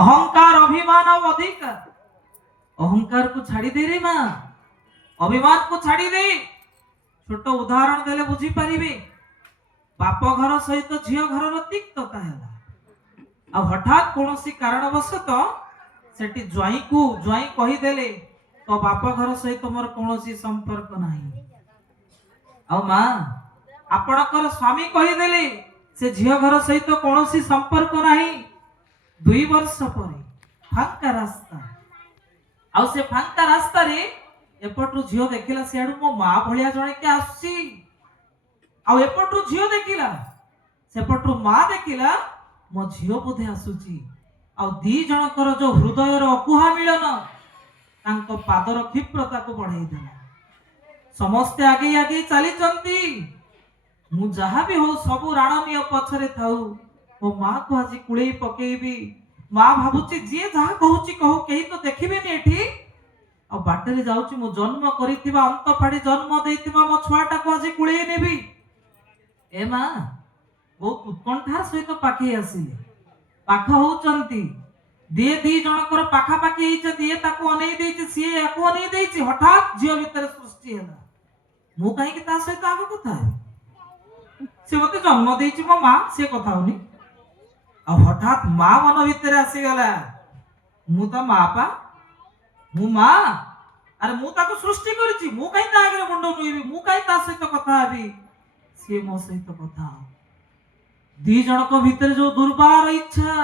अहंकार अभिमान और अधिकार अहंकार को छाड़ी दे रे मां अभिमान को छाड़ी दे छोट उदाहरण देले बुझी पारिबे बाप घर सहित झियो घर तिक्तता हैला आ हठात कोनोसी कारणवशत सेठी ज्वाई को ज्वाई कहि देले तो बाप घर सहित मोर कोनोसी संपर्क नाही आ मां आपणकर स्वामी कहि देले से झियो घर सहित कोनोसी संपर्क नाही 2 वर्ष परे फांका रास्ता आ से फांका रास्ता रे एपटू झियो देखिला सियाडू मो मां भलिया जणे के आसी आ एपटू झियो देखिला सेपटू मां देखिला मो झियो बुधे आसुची आ दी जनकर जो हृदय रो अकुहा मिलन तांको पादर क्षिप्रता को बढ़ाई देला समस्ते आगे आगे चली चंती मु जहा भी हो सब राणनीय पछरे थाउ मो मां को आज कुळेई पकेइबी मां भाबुची जे जहा कहूची कहू केही तो देखिबेनी एठी आ बाटरे जाउची मु जन्म करितिबा अंत फाडी जन्म देइतिबा मो छुआटा को आज कुळेई नेबी ए मां बहुत उत्कंठा सहित पाखी आसिले पाख होचंती दिए दी जनकर पाखा पाखी हिच दिए ताको अनेई देइची सिए याको अनेई देइची हठात जियो भीतर सृष्टि हैला मु काहे कि ता सहित आगो कथा से मते जन्म देइची मो मां से कथा होनी आ हठात मां मन भीतर आसी गला मु त मां पा मु मां अरे मु ताको सृष्टि करिची मु काहे ता आगे मुंडो नुइबी मु काहे ता सहित कथा हबी से मो सहित कथा दी जनक भीतर जो दुर्बार इच्छा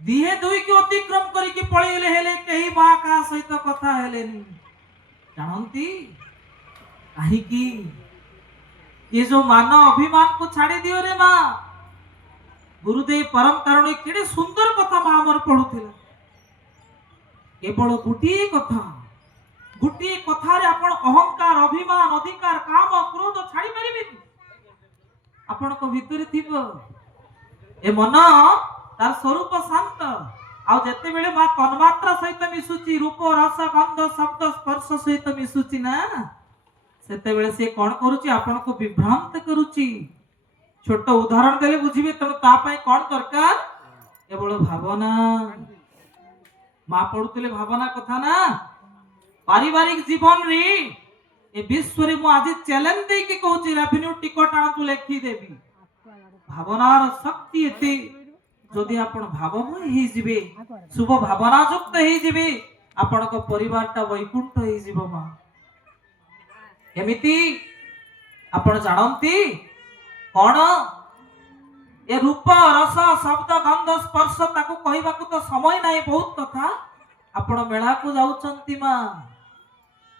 दिहे दुई के अतिक्रम करी कि पळेले हेले केही मां का सहित कथा हेलेनी जानंती काहे की ये जो मान अभिमान को छाड़ी दियो रे मां गुरुदेव परम कारुणी केडे सुंदर कथा मां हमर पढुथिला केवल गुटी कथा रे आपण अहंकार अभिमान अधिकार काम क्रोध छाड़ी परिबेनी आपण को भीतर थिबो ए मन तार स्वरूप शांत आ जते बेले मां तन्मात्रा सहित मिसुची रूप रस गंध शब्द स्पर्श सहित मिसुची ना सेते बेले से कोन करूची आपण को विभ्रांत करूची छोट उदाहरण देले बुझिबे त ता पई कोन दरकार केवल भावना मां पढुतले भावना कथा ना पारिवारिक जीवन रे ए विश्व रे मु आज चैलेंज दे के कहूची रेवेन्यू टिकट आन तू लेखि देबी भावनार शक्ति एते जदि आपण भावमय हे जिवे शुभ भावना युक्त हे जिवे आपण को परिवार ता वैकुंठ हे जिवो मा एमिति आपण जानंती कोन ए रूप रस शब्द गंध स्पर्श ताको कहबा को तो समय नाही बहुत कथा आपण मेला को जाउचंती मा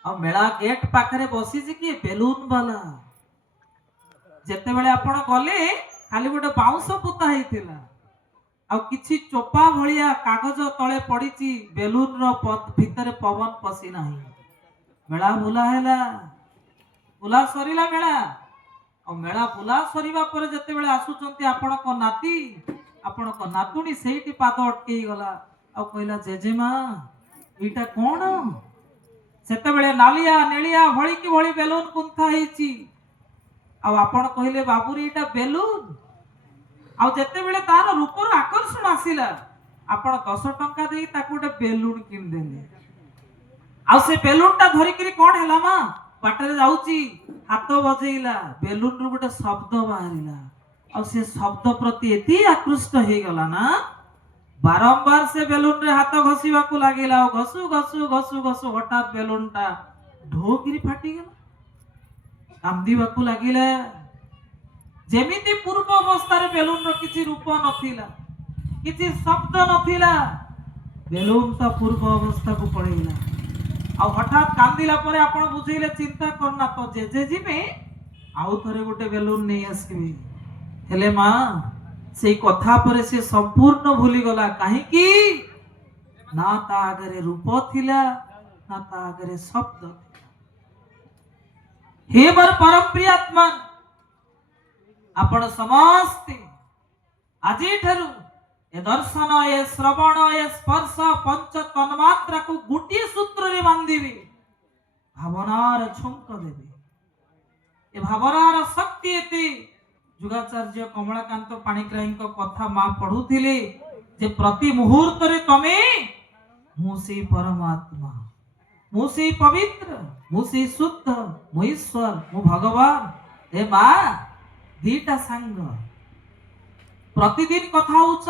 आ मेला गेट पाखरे बसी जे कि बेलून वाला जते बेले आपण गले खाली गोटे बाउंस पुता हेतिला आ किछि चोपा भलिया कागज तळे पडिची बेलून रो भीतर पवन पसी नाही मेला बुला हैला बुला सरीला मेला आ मेला बुला सरीबा पर जते बेले आसुचंती आपण को नाती आपण को नातुणी सेठी पाद अटकेई गला आ कहला जेजेमा एटा कोन सेते बेले नालिया नेलिया भଳି की भଳି बेलून कुंथा हेची आ आपण कहले बाबूरी एटा बेलून आ जते बेले तार रूपर आकर्षण आसिला आपण 10 टंका देई ताको गोटे बेलून किन देले आ से बेलून ता धरि करी कोन हैला मा बाटरे जाउची हाथ बजेइला बेलून रु गोटे शब्द बाहरिला आ से शब्द प्रति एती आकृष्ट हे गला ना बारंबार से बेलून रे हाथ घसीबा को लागिला घसु घसु घसु घसु हठात बेलून ता ढोकिरी फाटी गेला कांदीबा को लागिला जेमिति पूर्व अवस्था रे बेलून रो किछि रूप नथिला किछि शब्द नथिला बेलून ता पूर्व अवस्था को पळेइला आ हठात कांदिला परे आपण बुझिले चिंता करना तो जे जिमे आउ थरे गोटे बेलून नै आसीबे हेले मां से कथा पर से संपूर्ण भूली गला काहे की ना ता आगरे रूप थिला ना ता आगरे शब्द हे बर परम प्रियात्मा आपण समस्त आजी ठरू ए दर्शन ए श्रवण ए स्पर्श पंच तन्मात्रा को गुटी सूत्र रे बांधीबे भावनार छुंक देबे ए भावनार शक्ति एते ଯୁଗାଚାର୍ଯ୍ୟ କମଳାକାନ୍ତ ପାଣିଗ୍ରାହୀଙ୍କ କଥା ମା ପଢୁଥିଲେ ଯେ ପ୍ରତି ମୁହୂର୍ତ୍ତରେ ତମେ ମୁଁ ସେଇ ପରମାତ୍ମା, ମୁଁ ସେଇ ପବିତ୍ର, ମୁଁ ସେଇ ଶୁଦ୍ଧ, ମୁଁ ଈଶ୍ୱର, ମୁଁ ଭଗବାନ। ଏ ମା ଦିଟା ସାଙ୍ଗ ପ୍ରତିଦିନ କଥା ହଉଛ।